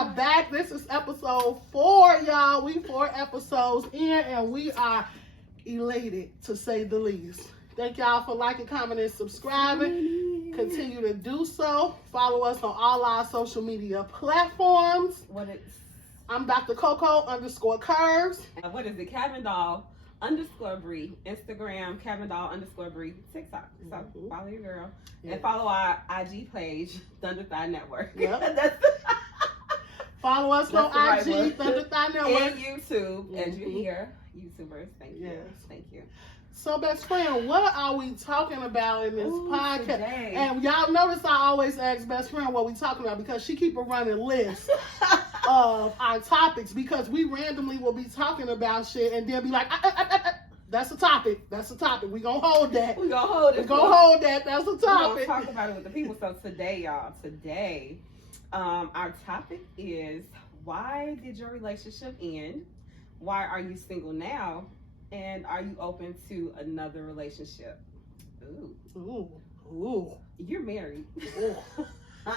are back. This is episode 4, y'all. We 4 episodes in, and we are elated, to say the least. Thank y'all for liking, commenting, and subscribing. Continue to do so. Follow us on all our social media platforms. I'm Dr. Coco _Curves. What is it? Cabin Doll _Bree. Instagram, Cabin Doll _Bree. TikTok. So follow your girl. Yeah. And follow our IG page, Thunderthigh Network. Yep. Follow us on IG, Thunderthigh Network. And YouTube, as you hear. YouTubers, thank you. Yes. Thank you. So, best friend, what are we talking about in this podcast? Today. And y'all notice I always ask best friend what we talking about because she keep a running list of our topics, because we randomly will be talking about shit and then be like, that's a topic. That's a topic. We gonna hold that. We gonna hold it. We gonna hold that. That's a topic. We gonna talk about it with the people. So today, y'all, our topic is, why did your relationship end? Why are you single now? And are you open to another relationship? Ooh. You're married. Ooh.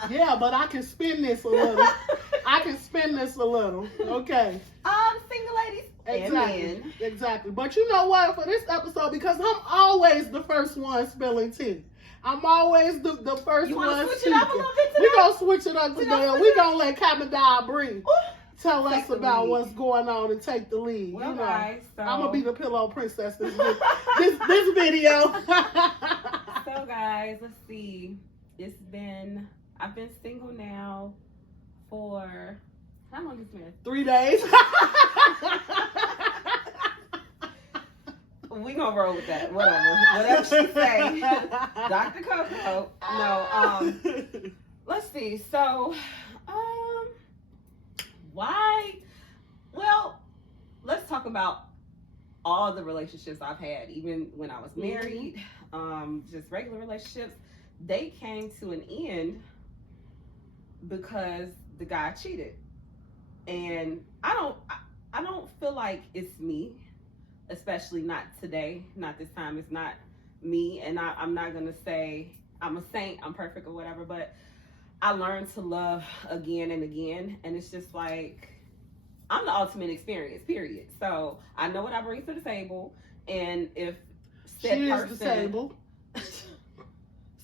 Yeah, but I can spin this a little. Okay. Single ladies. Exactly. But you know what? For this episode, because I'm always the first one spilling tea. I'm always the first one speaking. We're going to switch it up today. We're going to let Cabin Doll breathe. Tell us about what's going on and take the lead. Well, you know, guys, so I'm gonna be the pillow princess this video. So guys, let's see. I've been single now for, how long has it been? 3 days. We gonna roll with that. Whatever she say. Dr. Coco. No. Let's see. So, why? Well, let's talk about all the relationships I've had, even when I was married, just regular relationships. They came to an end because the guy cheated. And I don't feel like it's me, especially not today, not this time. It's not me, and I'm not gonna say I'm a saint, I'm perfect or whatever, but I learned to love again and again, and it's just like, I'm the ultimate experience, period. So I know what I bring to the table, and if said she person, is the table.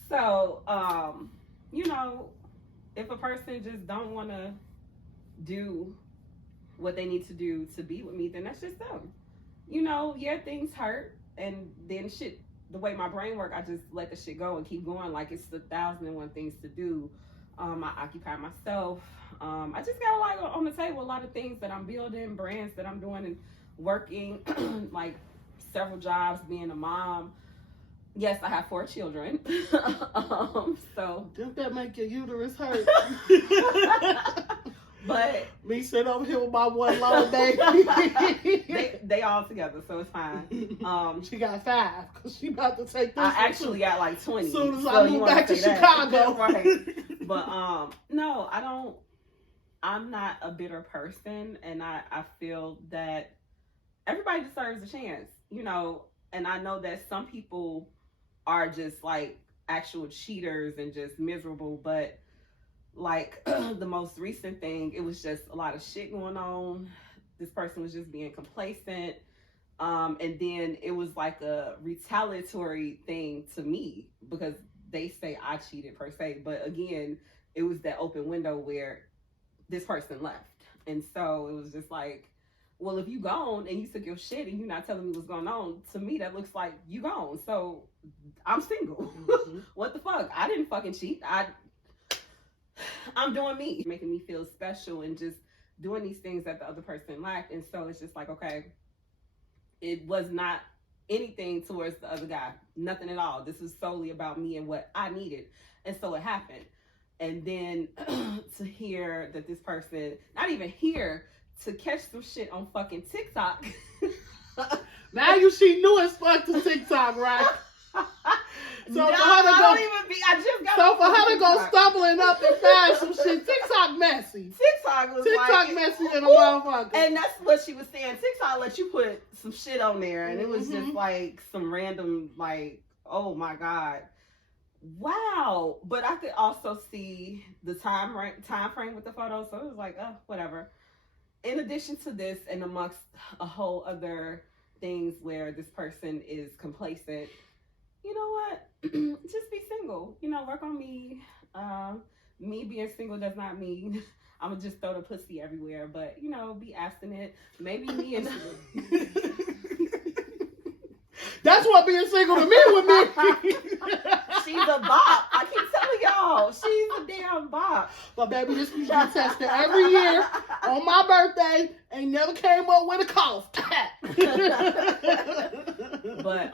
So you know, if a person just don't want to do what they need to do to be with me, then that's just them. You know, yeah, things hurt, and then shit. The way my brain works, I just let the shit go and keep going. Like it's 1,001 things to do. I occupy myself. I just got a lot on the table, a lot of things that I'm building, brands that I'm doing and working, like several jobs, being a mom. Yes, I have 4 children. So Didn't that make your uterus hurt? But me sitting over here with my one little baby. they all together, so it's fine. She got 5 because she about to take this. I actually got like 20. As soon as I move back to Chicago. Right. But no, I'm not a bitter person, and I feel that everybody deserves a chance, you know, and I know that some people are just like actual cheaters and just miserable, but like the most recent thing, it was just a lot of shit going on. This person was just being complacent. And then it was like a retaliatory thing to me because they say I cheated per se. But again, it was that open window where this person left. And so it was just like, well, if you gone and you took your shit and you're not telling me what's going on, to me that looks like you gone. So I'm single. What the fuck? I didn't fucking cheat. I'm doing me, making me feel special and just doing these things that the other person lacked. And so it's just like, okay, it was not anything towards the other guy, nothing at all. This was solely about me and what I needed. And so it happened. And then to hear that this person, not even hear, to catch some shit on fucking TikTok. Now she knew as fuck to TikTok, right? So for her to go stumbling up and find some shit, TikTok messy. TikTok messy in a motherfucker. And that's what she was saying. TikTok let you put some shit on there, and it was just like some random, like, oh my God. wow. But I could also see the time frame with the photos, so it was like, oh, whatever. In addition to this, and amongst a whole other things where this person is complacent, you know what? Just be single. You know, work on me. Me being single does not mean I'm gonna just throw the pussy everywhere, but you know, be abstinent. Maybe me and that's what being single to me would mean. She's a bop. I keep telling y'all, she's a damn bop. But baby, this keeps getting tested every year on my birthday. Ain't never came up with a cough. But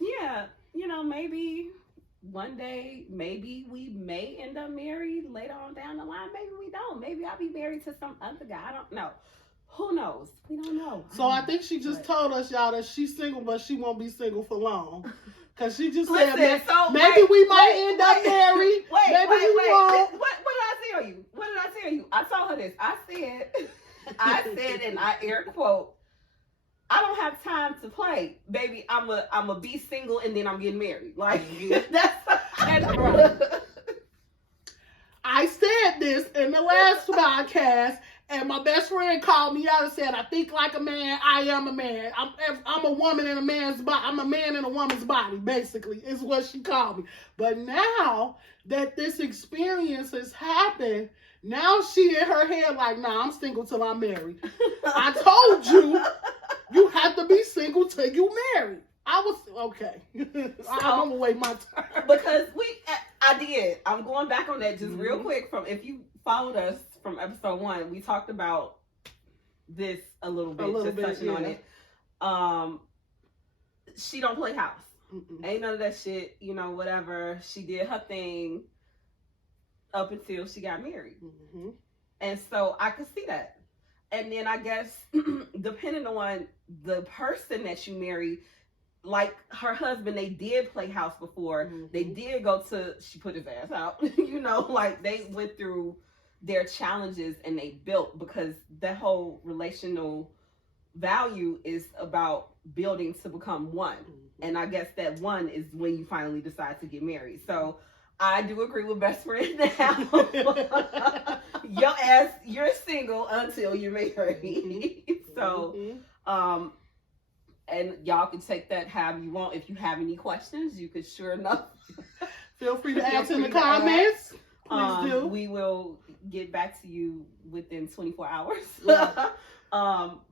yeah, you know, maybe one day, maybe we may end up married later on down the line. Maybe we don't. Maybe I'll be married to some other guy. I don't know. Who knows? We don't know. So I think she just told us, y'all, that she's single, but she won't be single for long. Because she just said, maybe we might end up married. Maybe we won't. What did I tell you? What did I tell you? I told her this. I said, and I air quote, I don't have time to play, baby. I'm a be single and then I'm getting married. Like that's. I said this in the last podcast, and my best friend called me out and said, "I think like a man. I am a man. I'm a woman in a man's body. I'm a man in a woman's body. Basically, is what she called me." But now that this experience has happened, now she in her head like, "Nah, I'm single till I'm married." I told you. You have to be single till you married. I was, okay. I'm going to wait my turn. Because I did. I'm going back on that just real quick. From if you followed us from episode 1, we talked about this a little bit, touching on it. She don't play house. Ain't none of that shit, you know, whatever. She did her thing up until she got married. And so I could see that. And then I guess, depending on the person that you marry, like her husband, they did play house before. They did she put his ass out. You know, like they went through their challenges and they built, because that whole relational value is about building to become one. And I guess that one is when you finally decide to get married. So I do agree with best friend now. Your ass, you're single until you're married. So, and y'all can take that however you want. If you have any questions, you could sure enough feel free to ask in the comments. Please do. We will get back to you within 24 hours.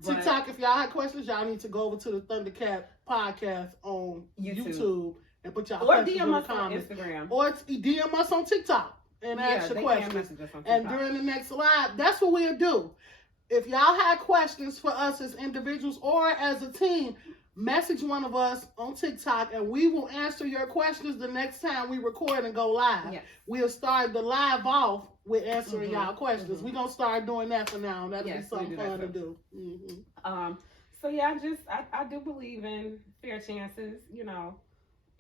TikTok, if y'all have questions, y'all need to go over to the Thundercat podcast on YouTube and put y'all questions in the comments. Or DM us on Instagram. Or DM us on TikTok and ask your questions. And during the next live, that's what we'll do. If y'all have questions for us as individuals or as a team, message one of us on TikTok and we will answer your questions the next time we record and go live. Yes. We'll start the live off with answering y'all questions. We're going to start doing that for now. That'll be something fun to do. So yeah, I do believe in fair chances, you know,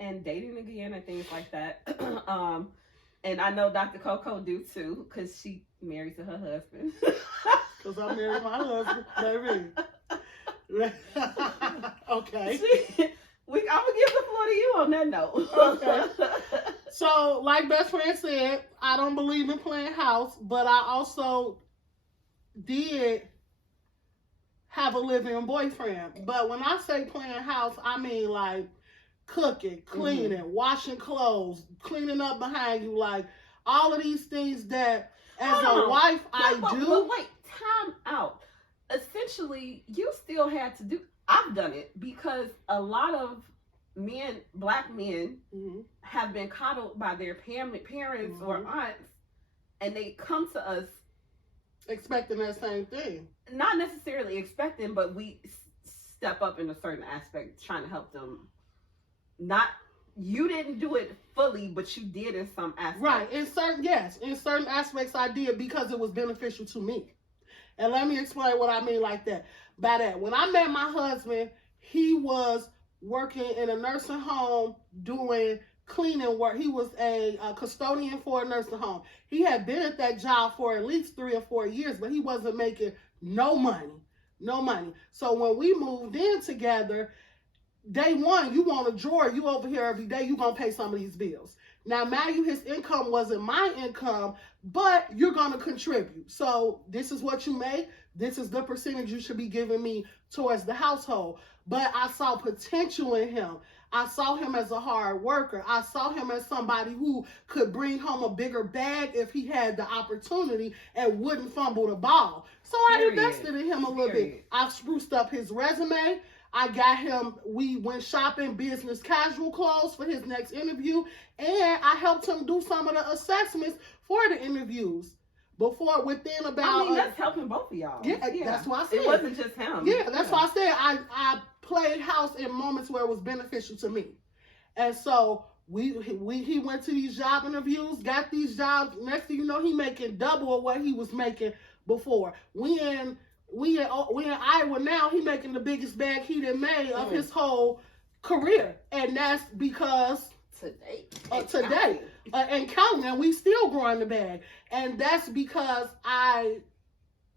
and dating again and things like that. And I know Dr. Coco do too, because she married to her husband. Because I married my husband, baby. Okay. I'm going to give the floor to you on that note. Okay. So, like best friend said, I don't believe in playing house, but I also did have a living boyfriend. But when I say playing house, I mean like cooking, cleaning, washing clothes, cleaning up behind you, like all of these things that as a wife I do. But wait, time out. Essentially, you still had to do. I've done it because a lot of men, black men, have been coddled by their parents or aunts, and they come to us expecting that same thing. Not necessarily expecting, but we step up in a certain aspect, trying to help them. You didn't do it fully, but you did in some aspects. Right. In certain aspects I did because it was beneficial to me. And let me explain what I mean like that. By that, when I met my husband, he was working in a nursing home doing cleaning work. He was a custodian for a nursing home. He had been at that job for at least 3 or 4 years, but he wasn't making no money. So when we moved in together, day one, you want a drawer, you over here every day, you gonna pay some of these bills. Now, mind you, his income wasn't my income, but you're going to contribute. So this is what you make. This is the percentage you should be giving me towards the household. But I saw potential in him. I saw him as a hard worker. I saw him as somebody who could bring home a bigger bag if he had the opportunity and wouldn't fumble the ball. So I invested in him a little bit. I spruced up his resume. I got him, we went shopping business casual clothes for his next interview, and I helped him do some of the assessments for the interviews. Within about... that's helping both of y'all. Yeah, that's why I said. It wasn't just him. Yeah, that's why I said I played house in moments where it was beneficial to me. And so he went to these job interviews, got these jobs. Next thing you know, he making double of what he was making before. We in Iowa now, he making the biggest bag he done made of his whole career. And that's because today and counting, and we still growing the bag. And that's because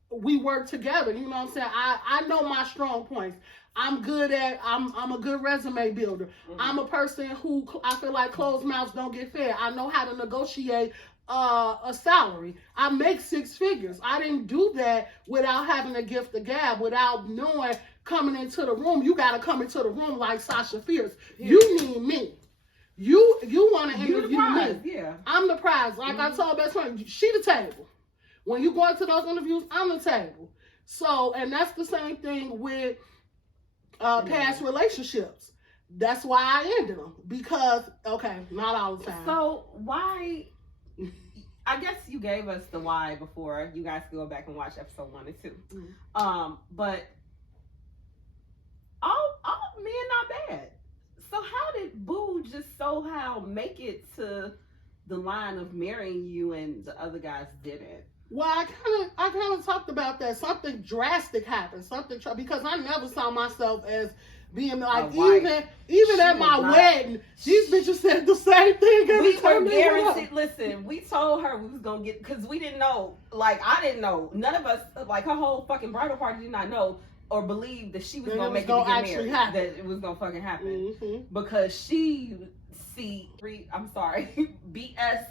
we work together. You know what I'm saying? I know my strong points. I'm a good resume builder. Mm-hmm. I'm a person who I feel like closed mouths don't get fed. I know how to negotiate a salary. I make 6 figures. I didn't do that without having a gift of gab, without knowing coming into the room. You got to come into the room like Sasha Fierce. Yeah. You need me. You want to interview me. Yeah. I'm the prize. Like I told best friend, she the table. When you go into those interviews, I'm the table. So, and that's the same thing with past relationships. That's why I ended them. Because, okay, not all the time. So, why... I guess you gave us the why before. You guys can go back and watch episode 1 and 2. Mm-hmm. But all men not bad. So how did Boo just somehow make it to the line of marrying you and the other guys didn't? Well, I kind of talked about that. Something drastic happened. Because I never saw myself as being like, even at my wedding, these bitches said the same thing. We were guaranteed. Listen, we told her we was gonna get, because we didn't know. Like, I didn't know. None of us, like, her whole fucking bridal party did not know or believe that she was gonna make it to get married. That it was gonna fucking happen. Mm-hmm. Because she BS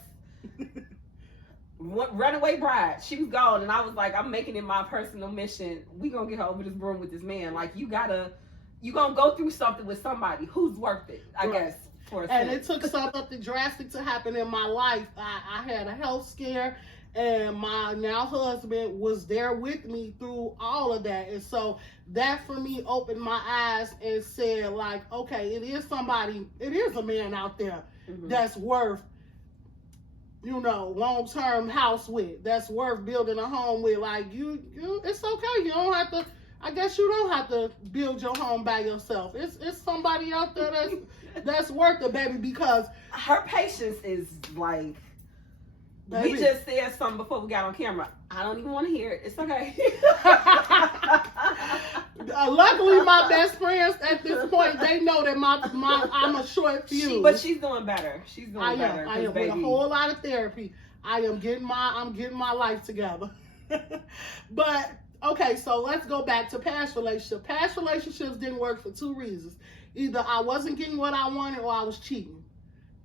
runaway bride. She was gone, and I was like, I'm making it my personal mission. We gonna get her over this broom with this man. Like, you gonna go through something with somebody who's worth it, I guess. And it took something drastic to happen in my life. I had a health scare, and my now husband was there with me through all of that. And so that for me opened my eyes and said, like, okay, it is a man out there that's worth, long-term house with, that's worth building a home with. Like, you it's okay. You don't have to, I guess you don't have to build your home by yourself. It's somebody out there that's worth it, baby, because her patience is like, baby. We just said something before we got on camera. I don't even want to hear it. It's okay. Luckily, my best friends at this point, they know that I'm a short fuse. But she's doing better. She's doing better. I am with a whole lot of therapy. I'm getting my life together. But okay, so let's go back to past relationships. Past relationships didn't work for 2 reasons. Either I wasn't getting what I wanted or I was cheating.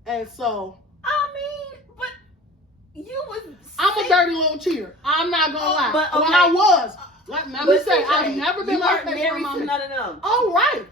And so, I mean, but you was I'm a dirty little cheater. I'm not gonna lie. But okay. When I was, let me say, I've never been like married to none of them. Oh, right.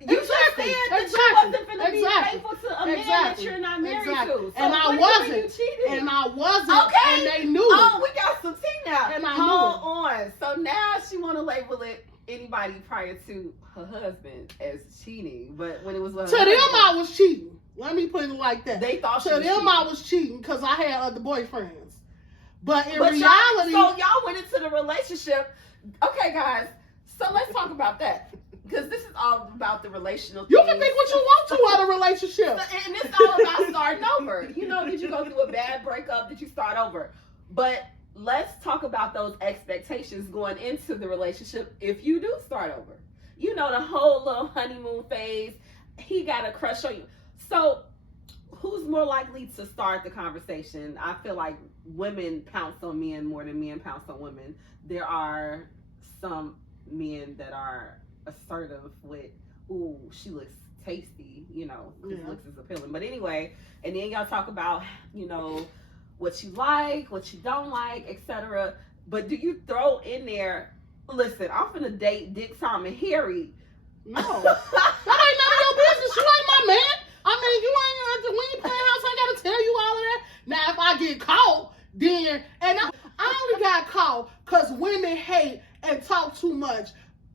You just said that you wasn't finna be faithful to a man that you're not married to. So and I wasn't. And I wasn't. Okay. And they knew it. Oh, we got some tea now. And I Hold on. So now she want to label it anybody prior to her husband as cheating, but when it was to them, I was cheating. Let me put it like that. They thought I was cheating because I had other boyfriends. But in reality, so y'all went into the relationship. Okay, guys. So let's talk about that, because this is all about the relational. You can think what you want to out of a relationship, and it's all about starting over. Did you go through a bad breakup? Did you start over? But let's talk about those expectations going into the relationship if you do start over. The whole little honeymoon phase, he got a crush on you. So who's more likely to start the conversation? I feel like women pounce on men more than men pounce on women. There are some men that are assertive with, ooh, she looks tasty, you know, because Yeah. looks is appealing. But anyway, and then y'all talk about, you know, what you like, what you don't like, etc. But do you throw in there, listen, I'm finna date Dick, Tom, and Harry? No. That ain't none of your business. You ain't my man. I mean, you ain't, when you playing house, I gotta tell you all of that. Now, if I get caught, then, and I only got caught because women hate and talk too much.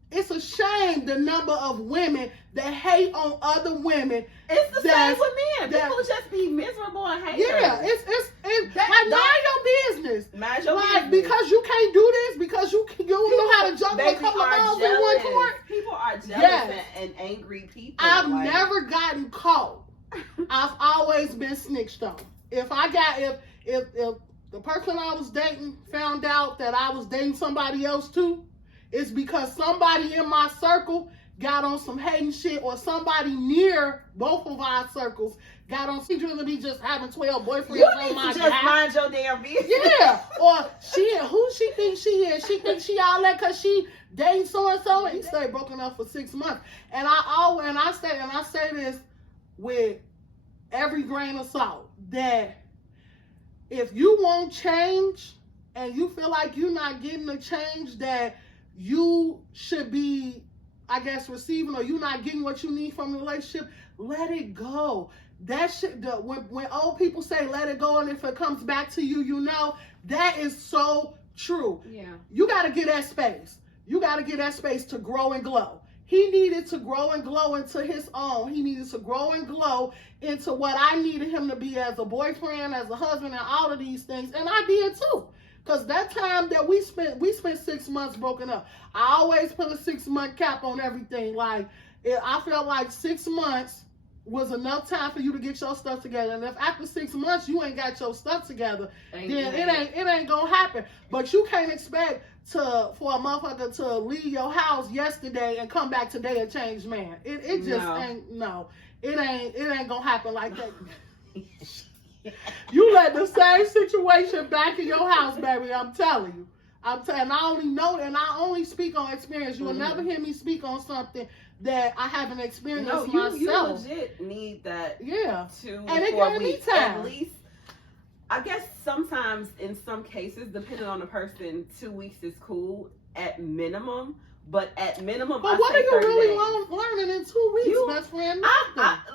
It's a shame the number of women that hate on other women. It's the same with men. People just be miserable and haters. Yeah, it's like, mind your business. Mind your like, business. Because you can't do this, because you don't know how to juggle a couple of balls in one court. People are jealous and angry people. I've never gotten caught. I've always been snitched on. If the person I was dating found out that I was dating somebody else too, it's because somebody in my circle got on some hating shit, or somebody near both of our circles got on. She to be just having 12 boyfriends you on my need to just mind your damn business. Yeah, or who she thinks she is? She thinks she all that because she dating so and so, and he stayed broken up for 6 months. And I say this with every grain of salt, that if you won't change and you feel like you're not getting the change that you should be, I guess, receiving, or you're not getting what you need from the relationship, let it go. That shit, when old people say let it go, and if it comes back to you, you know, that is so true. Yeah. You got to get that space. You got to get that space to grow and glow. He needed to grow and glow into his own. He needed to grow and glow into what I needed him to be as a boyfriend, as a husband, and all of these things. And I did too. Because that time that we spent 6 months broken up. I always put a 6-month cap on everything. Like, I felt like 6 months was enough time for you to get your stuff together. And if after 6 months you ain't got your stuff together, then it ain't gonna happen. But you can't expect for a motherfucker to leave your house yesterday and come back today a changed man. It just ain't. No, it ain't gonna happen like that. You let the same situation back in your house, baby. I'm telling you. I only know, and I only speak on experience. You will never hear me speak on something that I haven't experienced myself. You legit need that. Yeah. 2 and it to 4 gave me weeks time. at least. I guess sometimes, in some cases, depending on the person, 2 weeks is cool at minimum. But at minimum, but what are you really learning in 2 weeks, best friend?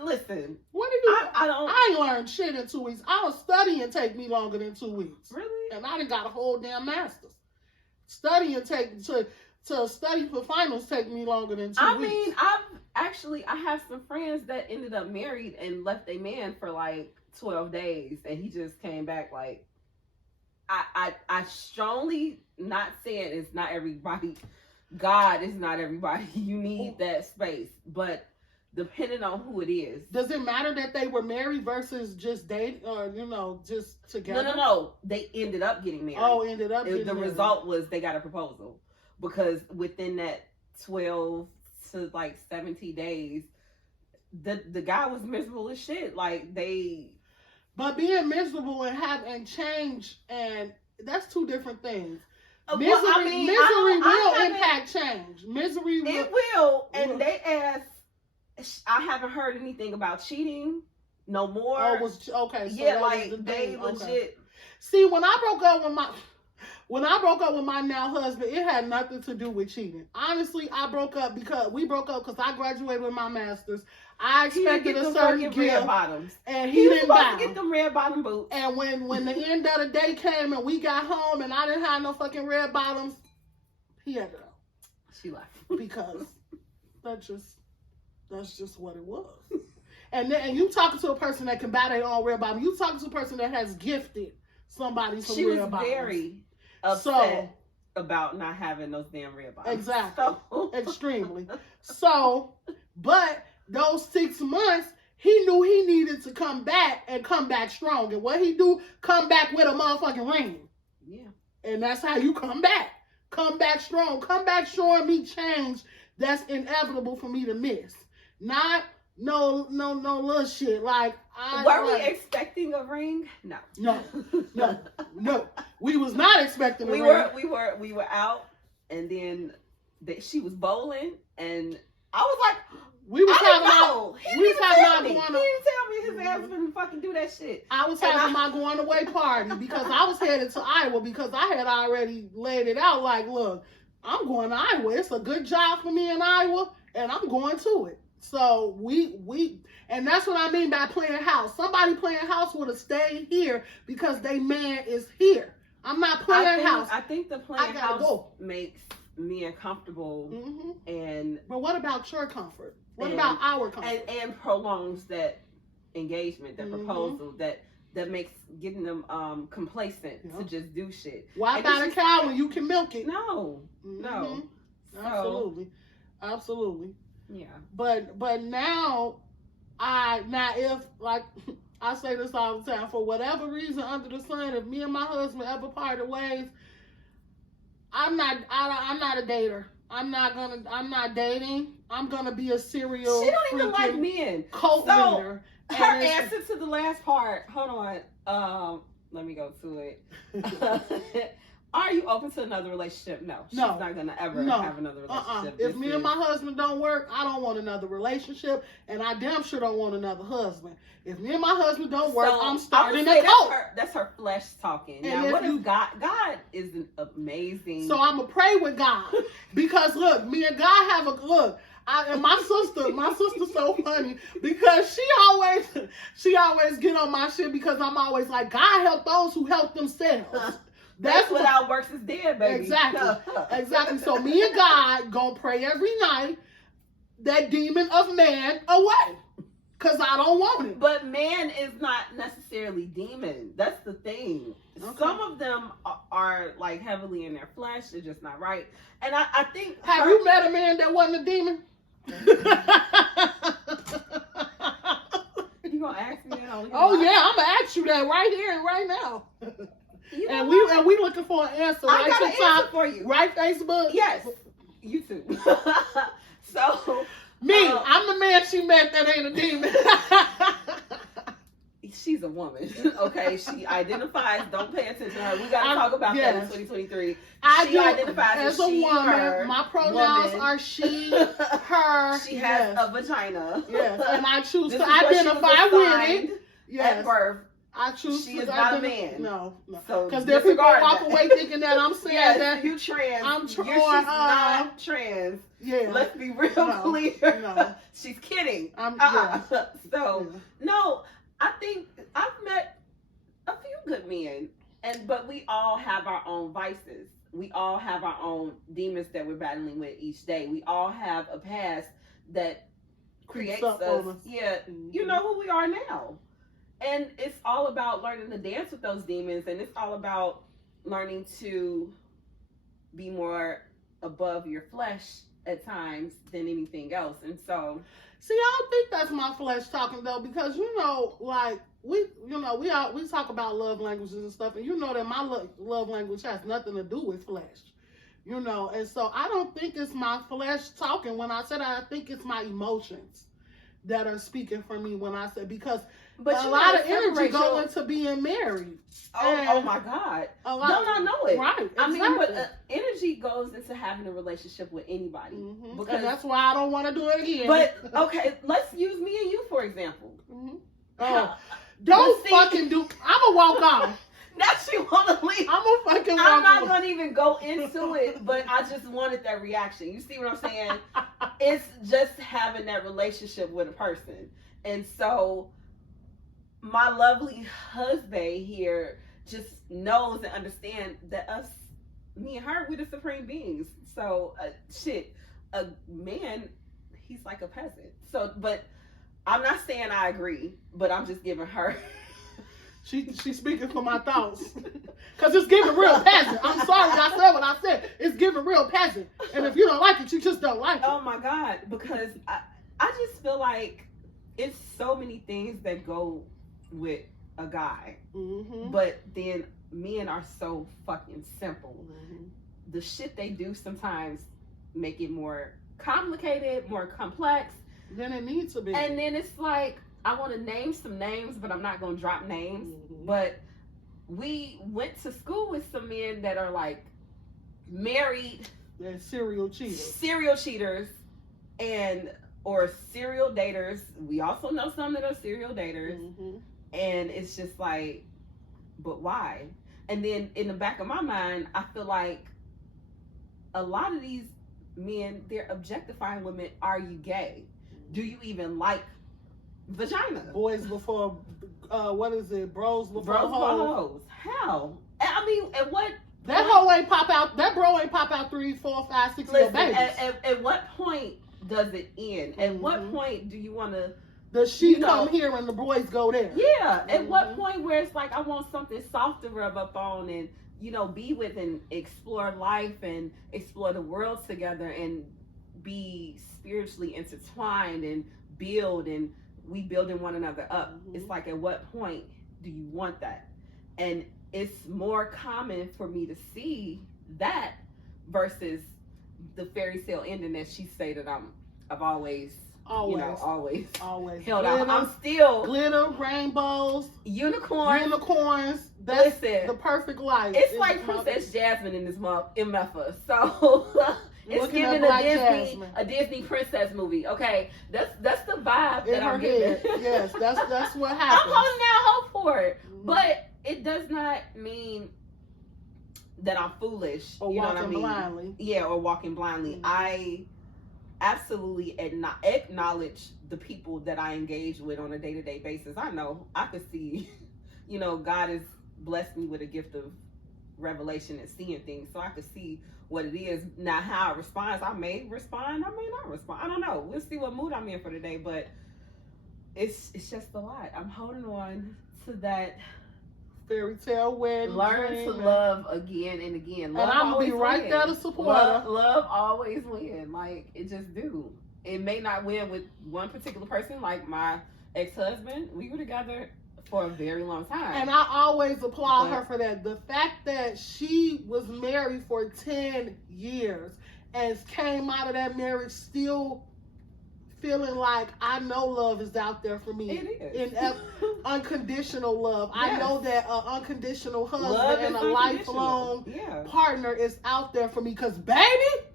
Listen. What do you? I ain't learned shit in 2 weeks. I was studying take me longer than 2 weeks. Really? And I done got a whole damn master's. Studying to study for finals take me longer than 2 weeks. I mean, I have some friends that ended up married and left a man for like 12 days, and he just came back like. I strongly, not saying it's not everybody. God is not everybody. You need that space, but depending on who it is. Does it matter that they were married versus just dating, or just together? No. They ended up getting married. Oh, ended up getting married. The result was they got a proposal, because within that 12 to like 70 days, the guy was miserable as shit. Like But being miserable and change, and that's two different things. Misery will impact change. Misery will. It will. And they asked, I haven't heard anything about cheating no more. Oh, okay. So yeah, like they legit. Okay. See, when I broke up with my now husband, it had nothing to do with cheating. Honestly, we broke up because I graduated with my master's. I expected a certain gift, red bottoms, and he didn't buy them. Get them red bottom boots. And when the end of the day came and we got home and I didn't have no fucking red bottoms, he had to go. She left because that's just what it was. And you talking to a person that can buy their own red bottom. You talking to a person that has gifted somebody some red bottoms. She was very upset about not having those damn red bottoms. Exactly. Extremely. So, but those 6 months, he knew he needed to come back and come back strong. And what he do? Come back with a motherfucking ring. Yeah. And that's how you come back. Come back strong. Come back showing me change that's inevitable for me to miss. Not no little shit. Like were we expecting a ring? No. No. We was not expecting a ring. We were out, and then she was bowling, and I was like, We was I talking didn't know. about. He We was didn't talking tell about me. going. He didn't tell me his ass was gonna fucking do that shit. I was talking about going away party because I was headed to Iowa because I had already laid it out. Like, look, I'm going to Iowa. It's a good job for me in Iowa, and I'm going to it. So and that's what I mean by playing house. Somebody playing house would have stayed here because they man is here. I'm not playing house. I think the playing house makes me uncomfortable. And but what about your comfort? What about our comfort? And prolongs that engagement, that proposal, that makes getting them complacent to just do shit. Why buy a cow when you can milk it? No. Absolutely. Yeah. But now if like I say this all the time, for whatever reason under the sun, if me and my husband ever parted ways, I'm not a dater. I'm not dating. I'm gonna be a serial. She don't even like men. Cult leader. Her answer to the last part. Hold on. Let me go to it. Are you open to another relationship? No. She's not gonna ever have another relationship. If me and my husband don't work, I don't want another relationship, and I damn sure don't want another husband. If me and my husband don't work, I'm starting a cult. That's her flesh talking. And now, what if God is amazing. So I'm gonna pray with God because look, me and God have a look. And my sister's so funny because she always get on my shit because I'm always like, God help those who help themselves. That's without works is dead, baby. Exactly. So me and God gonna pray every night that demon of man away. Cause I don't want it. But man is not necessarily demon. That's the thing. Okay. Some of them are like heavily in their flesh. They're just not right. And I think. Have you met a man that wasn't a demon? You gonna ask me that? Oh yeah, I'm gonna ask you that right here and right now. You know and we looking for an answer. I got an answer for you. Right, Facebook? Yes. YouTube. So I'm the man she met that ain't a demon. She's a woman. Okay, she identifies. Don't pay attention to her. We gotta talk about that in 2023. She identifies as a woman. Her, my pronouns are she, her. She has a vagina. Yes, and I choose to identify with it. Yes. At birth. I choose she is not a man. No. So because there people walk away thinking that I'm saying that you trans. She's not trans. Yeah. Let's be real clear. No. She's kidding. So no, I think I've met a few good men, but we all have our own vices. We all have our own demons that we're battling with each day. We all have a past that creates us. Yeah, you know who we are now. And it's all about learning to dance with those demons, and it's all about learning to be more above your flesh at times than anything else. And so, see, I don't think that's my flesh talking though, because like we talk about love languages and stuff, and that my love language has nothing to do with flesh, and so I don't think it's my flesh talking when I said I think it's my emotions that are speaking for me when I say, because a lot of energy go into being married. Oh my God. Don't I know it? Right. Exactly. I mean, but energy goes into having a relationship with anybody. Because that's why I don't want to do it again. But, okay, let's use me and you, for example. Don't fucking do, I'm going to walk off. Now she want to leave. I'm not going to even go into it, but I just wanted that reaction. You see what I'm saying? It's just having that relationship with a person. And so my lovely husband here just knows and understands that me and her, we're the supreme beings. So, a man, he's like a peasant. So, but I'm not saying I agree, but I'm just giving her. She's speaking for my thoughts. Because it's giving real peasant. I'm sorry I said what I said. It's giving real peasant. And if you don't like it, you just don't like it. Oh my God. Because I just feel like it's so many things that go with a guy. But then men are so fucking simple. The shit they do sometimes make it more complicated, more complex than it needs to be. And then it's like, I want to name some names, but I'm not going to drop names. But we went to school with some men that are like married. They're serial cheaters. Serial cheaters. And or serial daters. We also know some that are serial daters. Mm-hmm. And it's just like, but why? And then in the back of my mind, I feel like a lot of these men, they're objectifying women. Are you gay? Do you even like vagina? Boys before, what is it? Bros before Bros hoes. for hoes. How? I mean, at what? That hoe ain't pop out. That bro ain't pop out 3, 4, 5, 6 year Listen, babies. at what point does it end? At what Mhm. point do you want to? Does she you know- come here and the boys go there? Yeah. At what Mhm. point where it's like I want something soft to rub up on and be with and explore life and explore the world together and be spiritually intertwined and build and we building one another up. Mhm. It's like, at what point do you want that? And it's more common for me to see that versus the fairy tale ending that she stated I've always always held out. I'm still glitter, rainbows, unicorns. That's Listen, the perfect life. It's like Princess Jasmine in this MFA. So it's Looking giving at Black Jasmine. a Disney princess movie. Okay, that's the vibe in that her I'm head. getting. Yes, that's what I'm happens. holding out hope for it, Mhm. but it does not mean that I'm foolish. Or you know what I walking mean? blindly. Yeah, or walking blindly. Mhm. I absolutely acknowledge the people that I engage with on a day-to-day basis. I know I could see, God has blessed me with a gift of revelation and seeing things, so I could see what it is. Now, how it responds, I may respond, I may not respond. I don't know. We'll see what mood I'm in for today, but it's just a lot. I'm holding on to that. Fairy tale wedding. Learn dream, to love again and again. Love and I'm gonna be always right win. there to support her. Love always win. Like, it just do. It may not win with one particular person. Like my ex-husband, we were together for a very long time. And I always applaud But- her for that. The fact that she was married for 10 years and came out of that marriage still feeling like I know love is out there for me. It is. Unconditional love. I Yes. know that an unconditional husband Love and is a lifelong unconditional. Yeah. partner is out there for me. Because, baby,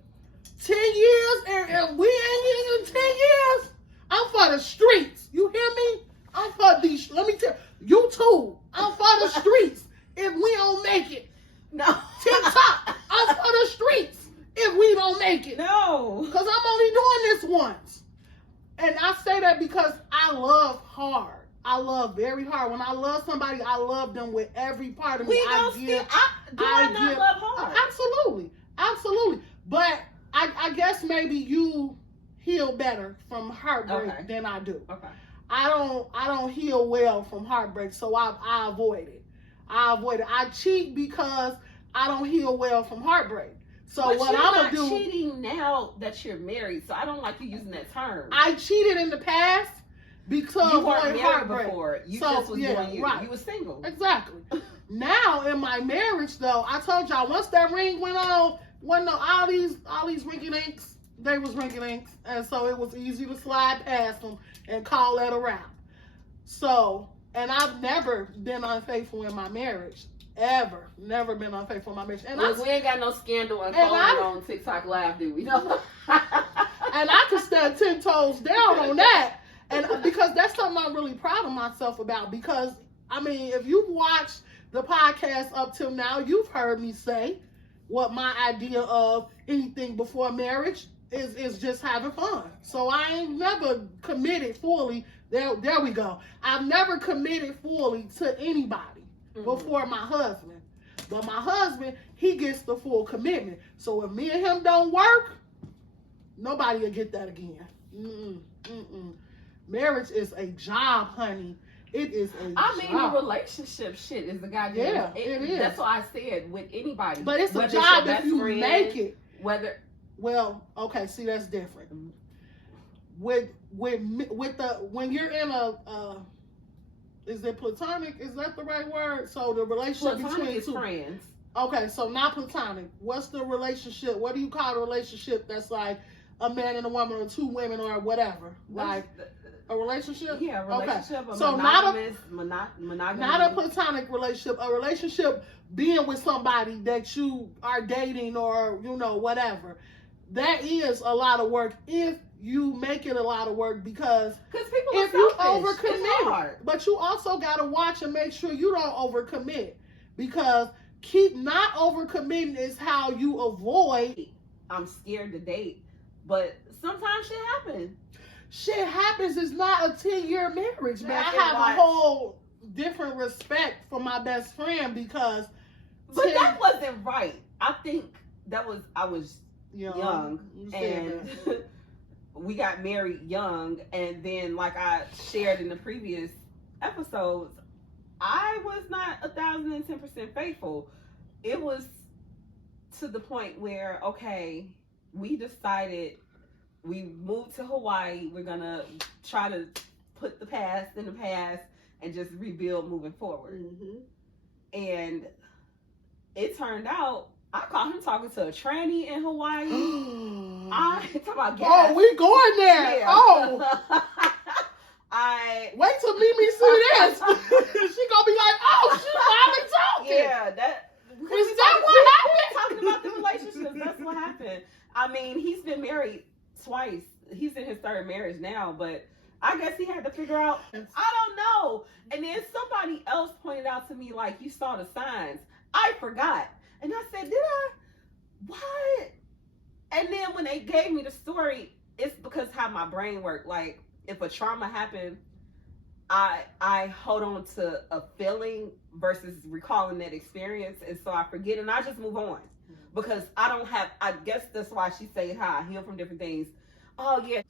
10 years and we ain't here in 10 years. I'm for the streets. You hear me? I'm for these. Let me tell you too. I'm for the streets. If we don't make it, No. TikTok. I'm for the streets. If we don't make it, No. because I'm only doing this once. And I say that because I love hard. I love very hard. When I love somebody, I love them with every part of me. We don't still. I not give- love hard. Absolutely. But I guess maybe you heal better from heartbreak Okay. than I do. Okay. I don't heal well from heartbreak, so I avoid it. I cheat because I don't heal well from heartbreak. So But what you're I'm not gonna do? cheating now that you're married, so I don't like you using that term. I cheated in the past because You of weren't married heartbreak. before. You So, just was yeah, doing you. right. You were single. Exactly. Now in my marriage, though, I told y'all once that ring went on, all these rinky dinks, they was rinky dinks, and so it was easy to slide past them and call that a wrap. So, and I've never been unfaithful in my marriage, ever, never been unfaithful in my marriage, and Look, we ain't got no scandal And unfolding I- on TikTok Live, do we? No. and I could stand 10 toes down on that. And because that's something I'm really proud of myself about. Because, I mean, if you've watched the podcast up till now, you've heard me say what my idea of anything before marriage is just having fun. So I ain't never committed fully. There we go. I've never committed fully to anybody before my husband. But my husband, he gets the full commitment. So if me and him don't work, nobody will get that again. Marriage is a job, honey. It is a I job. mean, the relationship shit is the goddamn. Yeah, it is. That's why I said with anybody. But it's a Whether job your if best you friend, make it. Whether Well, okay, see, that's different. With when you're in a is it platonic? Is that the right word? So the relationship platonic between is two. friends. Okay, so not platonic. What's the relationship? What do you call a relationship that's like a man and a woman or two women or whatever? Like a relationship? Yeah, a relationship. Okay. A So monogamous, not monogamous. a platonic relationship. A relationship being with somebody that you are dating or whatever. That is a lot of work if you make it a lot of work because people if are you selfish, it's overcommit, hard. but you also got to watch and make sure you don't overcommit, because keep not overcommitting is how you avoid. I'm scared to date, but sometimes shit happens. Shit happens. It's not a 10-year marriage, man. I have a whole different respect for my best friend because. But that wasn't right. I think I was young and we got married young, and then like I shared in the previous episodes, I was not 1,010% faithful. It was to the point where, okay, we decided we moved to Hawaii. We're gonna try to put the past in the past and just rebuild moving forward. And it turned out I caught him talking to a tranny in Hawaii. I talk about gas. Oh, we going there. Yeah. Oh. I wait till Mimi see this. She gonna be like, "Oh, she's finally talking." Yeah, that is that what happened? Talking about the relationships. That's what happened. I mean, he's been married twice. He's in his third marriage now, but I guess he had to figure out. I don't know. And then somebody else pointed out to me, like, you saw the signs. I forgot, and I said, "Did I? What?" And then when they gave me the story, it's because how my brain worked. Like, if a trauma happened, I hold on to a feeling versus recalling that experience, and so I forget and I just move on because I don't have. I guess that's why she say how I heal from different things. Oh yeah,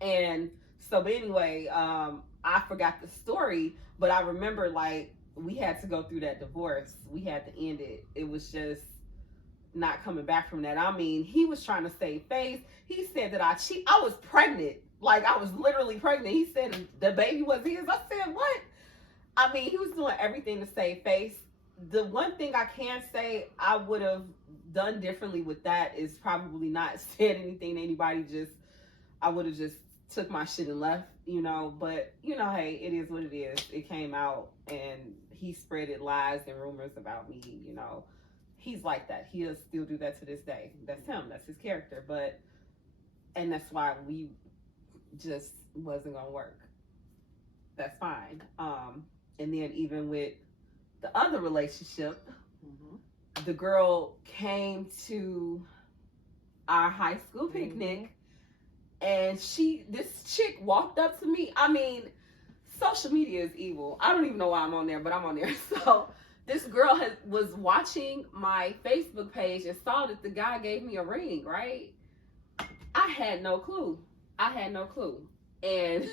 and so but anyway, I forgot the story, but I remember like we had to go through that divorce. We had to end it. It was just not coming back from that. I mean, he was trying to save face. He said that I was pregnant. Like, I was literally pregnant. He said the baby was his. I said, what? I mean, he was doing everything to save face. The one thing I can say I would have done differently with that is probably not said anything to anybody. I would have just took my shit and left, you know. But, you know, hey, it is what it is. It came out, and he spreaded lies and rumors about me, you know. He's like that. He'll still do that to this day. That's him. That's his character. And that's why we just wasn't gonna work. That's fine. And then even with the other relationship, the girl came to our high school picnic, and this chick walked up to me. I mean, social media is evil. I don't even know why I'm on there, but I'm on there. So this girl was watching my Facebook page and saw that the guy gave me a ring, right? I had no clue. And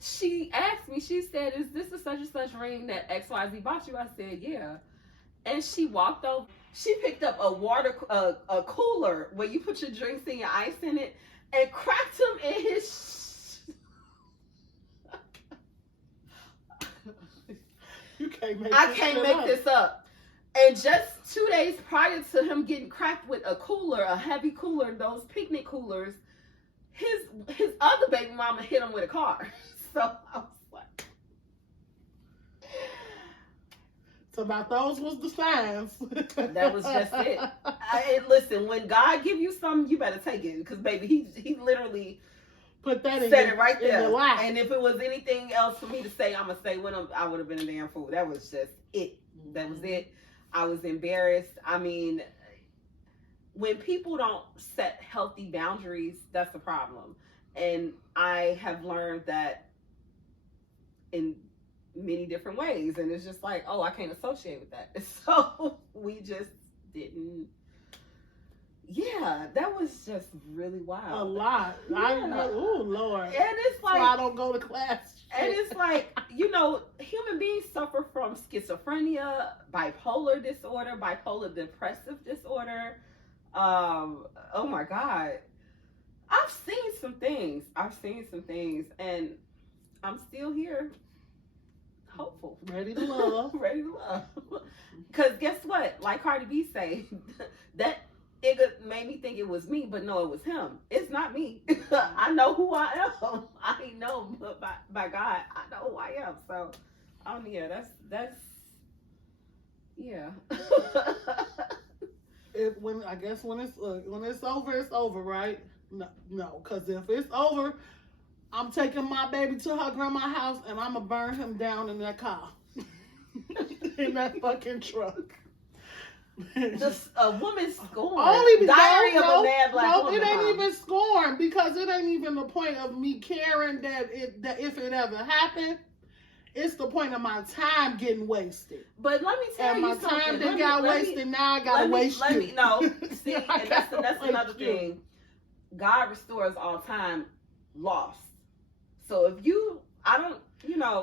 she asked me, she said, "Is this a such and such ring that XYZ bought you?" I said, "Yeah." And she walked over. She picked up a cooler where you put your drinks and your ice in it and cracked him in his I can't make this up. And just 2 days prior to him getting cracked with a cooler, a heavy cooler, those picnic coolers, his other baby mama hit him with a car. So I was like, so about those was the signs. That was just it. Listen, when God give you something, you better take it, because baby, he literally put that in said it right there. In your life. And if it was anything else for me to say, I'm gonna say with him, I would have been a damn fool. That was just it. That was it. I was embarrassed. I mean, when people don't set healthy boundaries, that's the problem. And I have learned that in many different ways. And it's just like, oh, I can't associate with that. So we just didn't. Yeah, that was just really wild. A lot. Yeah. Oh, Lord. And it's like, so I don't go to class. And it's like, you know, human beings suffer from schizophrenia, bipolar disorder, bipolar depressive disorder. Oh my God. I've seen some things, and I'm still here. Hopeful. Ready to love. Ready to love. Because guess what? Like Cardi B say, that it made me think it was me, but no, it was him. It's not me. I know who I am. I know, but by God, I know who I am. So, yeah, that's yeah. When it's over, it's over, right? No, because if it's over, I'm taking my baby to her grandma's house and I'm going to burn him down in that car. In that fucking truck. Just a woman scorned. Only because Diary of a Mad Black Woman. it ain't even scorned because it ain't even the point of me caring that if it ever happened. It's the point of my time getting wasted. But let me tell you something. And my time that got wasted, now I gotta waste you. No, see, and that's another thing. God restores all time lost. So if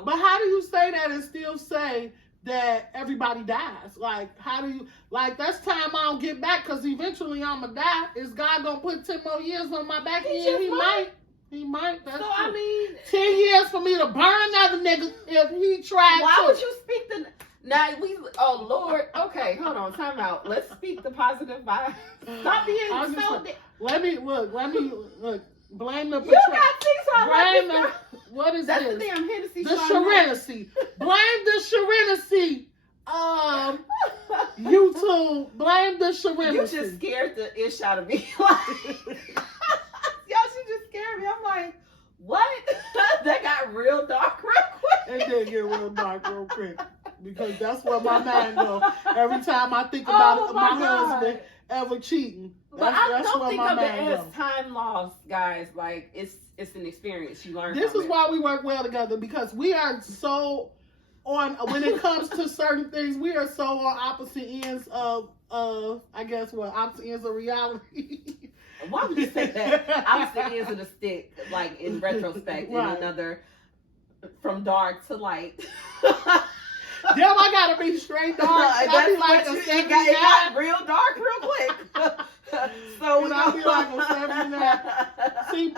But how do you say that and still say that everybody dies? Like, how do you, like, that's time I don't get back because eventually I'm going to die. Is God going to put 10 more years on my back end? He might. He might. That's so, true. I mean. 10 years for me to burn another nigga if he tried Why to. would you speak the, now oh Lord, okay, hold on, time out. Let's speak the positive vibes. Stop being so. Let me look. Blame the. You got things wrong. What is that's this? The damn Hennessy. The Serenity. Blame the Serenity. YouTube. Blame the Serenity. You just scared the ish out of me. Y'all, she just scared me. I'm like, what? That got real dark real quick. It did get real dark real quick. Because that's where my mind goes. Every time I think about my husband ever cheating. But I don't think of it as time lost, guys. Like, it's an experience. You learn This from is it. why we work well together, because we are so on, when it comes to certain things, we are so on opposite ends of I guess, opposite ends of reality. Why would you say that? Opposite ends of the stick, like, in retrospect, right. In another, from dark to light. Damn, I gotta be straight dark. I be like it got real dark real quick. So and I be like a 79. See,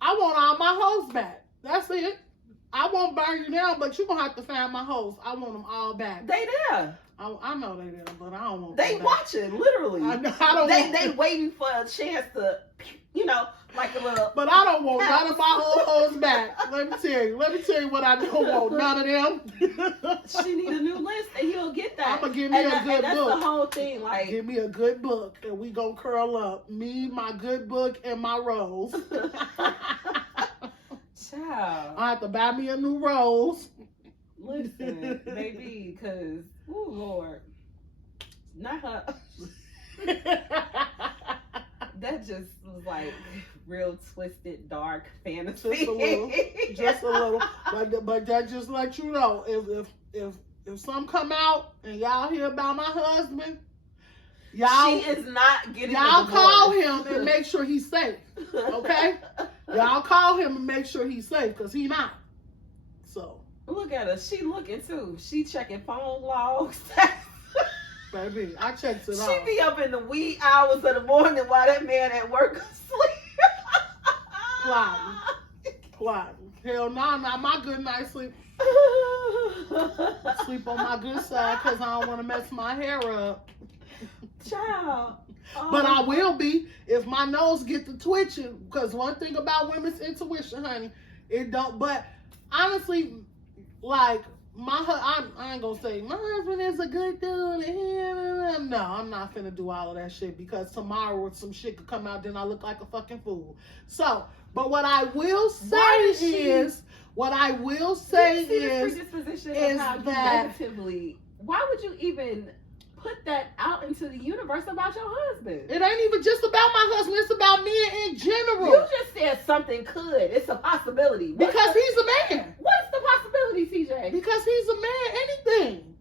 I want all my hoes back. That's it. I won't burn you down, but you gonna have to find my hoes. I want them all back. They there. I know they there, but I don't want them. They watching, literally. I don't they waiting for a chance to, like a little. But I don't want none of my old hoes back. Let me tell you what I don't want. None of them. She need a new list, and he'll get that. I'm gonna give me a good book. That's the whole thing. Like, give me a good book, and we gonna curl up. Me, my good book, and my rose. Child. I have to buy me a new rose. Listen, baby, because, oh Lord, not her. That just was like real twisted, dark fantasy. Just a little. But that just let you know, if some come out and y'all hear about my husband, y'all, she is not getting. Y'all call him and make sure he's safe. Okay, y'all call him and make sure he's safe, because he not. So look at her. She looking too. She checking phone logs. Baby, I checked it out. She be up in the wee hours of the morning while that man at work asleep. Plotting. Hell no, not my good night sleep. Sleep on my good side because I don't want to mess my hair up. Child. But I will be if my nose get to twitching. Because one thing about women's intuition, honey, it don't. But honestly, like, I ain't gonna say my husband is a good dude. No, I'm not finna do all of that shit, because tomorrow some shit could come out, then I look like a fucking fool. So, but what I will say is that negatively. Why would you even put that out into the universe about your husband? It ain't even just about my husband. It's about men in general. You just said something could. It's a possibility. Because he's a man. What's the possibility, CJ? Because he's a man. Anything.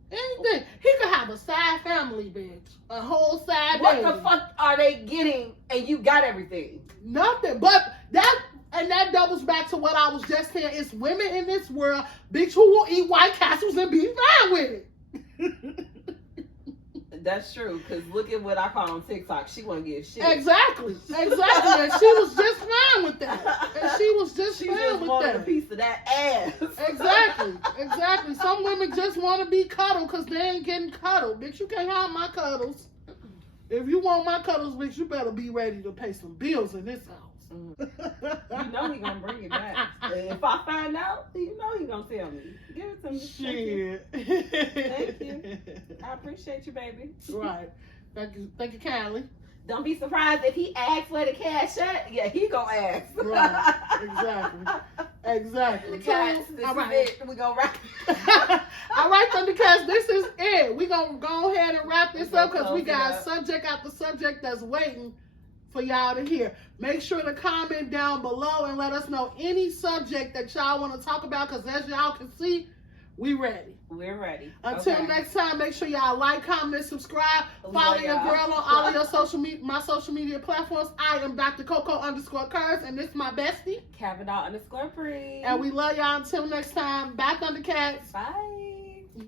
He could have a side family, bitch. A whole side What baby. the fuck are they getting and you got everything? Nothing. But that doubles back to what I was just saying. It's women in this world, bitch, who will eat White Castles and be fine with it. That's true, because look at what I call on TikTok. She wouldn't give shit. Exactly. And she was just fine with that. And she was just fine with that. wanted a piece of that ass. Exactly. Some women just want to be cuddled because they ain't getting cuddled. Bitch, you can't have my cuddles. If you want my cuddles, bitch, you better be ready to pay some bills in this house. You know he gonna bring it back. If I find out, you know he gonna tell me. Give it to me. Shit. Thank you. I appreciate you, baby. Right. Thank you kindly. don't be surprised if he asks where the cash at. Yeah, he gonna ask. Right, exactly. Cats, this is it. We gonna wrap. All right, Thundercats, this is it. We gonna go ahead and wrap this up because we got subject after subject that's waiting for y'all to hear. Make sure to comment down below and let us know any subject that y'all want to talk about, because as y'all can see, we ready. We're ready. Until next time, make sure y'all like, comment, and subscribe. Follow your girl on all of your social media platforms. I am Dr. Coco_Curves, and this is my bestie, Kavanaugh_Free. and we love y'all. Until next time, bye, Thundercats. Bye.